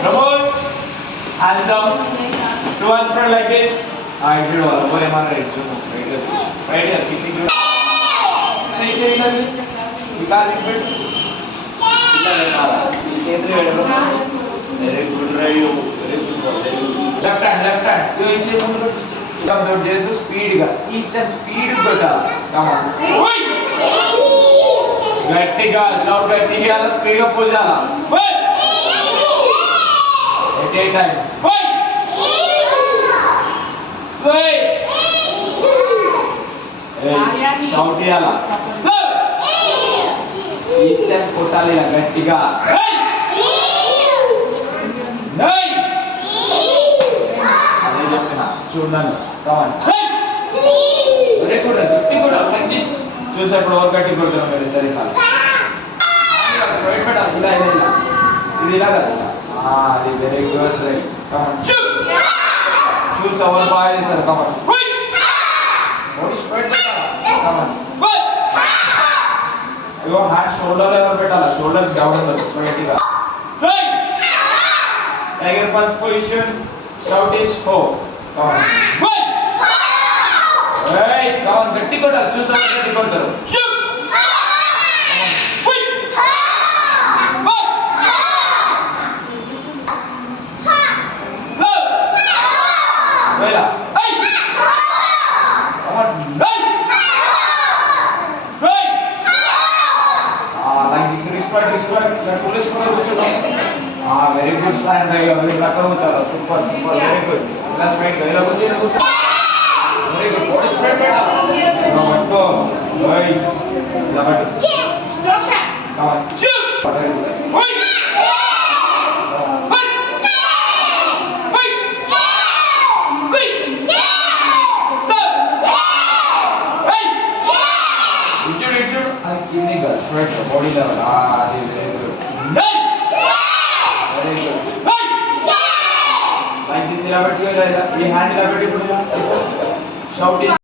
Promote. Hands down. Two hands front like this. I should all over him right here. Keep it good. Say you can't fit. Very good, very good. Left hand. Do speed. Each and speed. Come on. గట్టిగా షాట్ గట్టిగా స్పీడ్ గా పుల్ చేయాలా at a time shot చేయాలా each and కొట్టాలి గట్టిగా అదే చెప్తున్నా చూడండి వెరీ గుడ్ గట్టి కూడా లైక్ దిస్ చూసేప్పుడు ఓవర్ కట్టి కొడుతున్నాం మీరు ఇద్దరి కాదు స్ట్రైట్ పెట్టాలి ఇలా ఇది ఇలా కదా అది వెరీ గుడ్ రైట్ కమన్ చూస్ our boy sir come on body straight పెట్టాలి కమన్ అయ్యో హ్యాండ్ షోల్డర్ లెవెల్ పెట్టాలి షోల్డర్ డౌన్ ఉండాలి స్ట్రైట్ గా right tiger punch position shout ఇస్ హో కమన్ రైట్ కమన్ గట్టి కొట్టాలి చూసారు గట్టి కొడతారు వెరీ గుడ్ స్టాండ్ వెరీ ప్రక్కన కూర్చోాలి సూపర్ వెరీ గుడ్ ఇలా స్ట్రైట్ ఇలా కూర్చో వెరీ గుడ్ బాడీ స్ట్రైట్ పెట్టాలి ఇలా పట్టుకో ఇలా పట్టు అది కింది స్ట్రైట్ బాడీ లెవెల్ అది very good very good like this ఇలా పెట్టి ఈ హ్యాండ్ ఇలా పెట్టి షౌట్